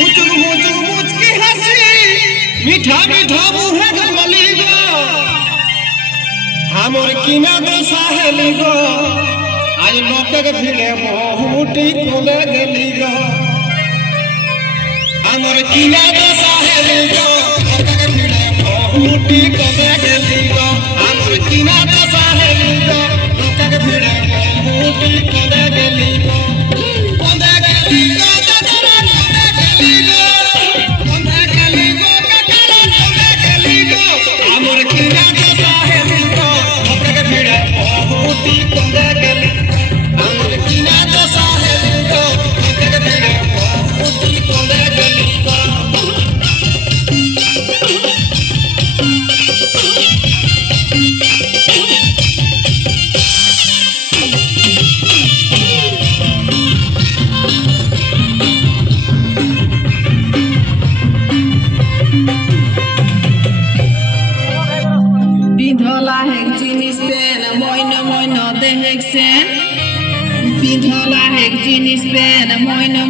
मुचुक मुचकी हंसी मीठा मीठा मुँह बोली गो हमर किना दे साहेली गो आज लोके के भिड़े बहुटी कोले गेली गो हमर किना दे साहेली गो लोके के भिड़े बहुटी कोले गेली गो हमर किना दे साहेली गो लोके के भिड़े बहुटी कोले गेली गो कोले गेली गो Bidhola hek jinis pen moino dehek sen. Bidhola hek jinis pen moino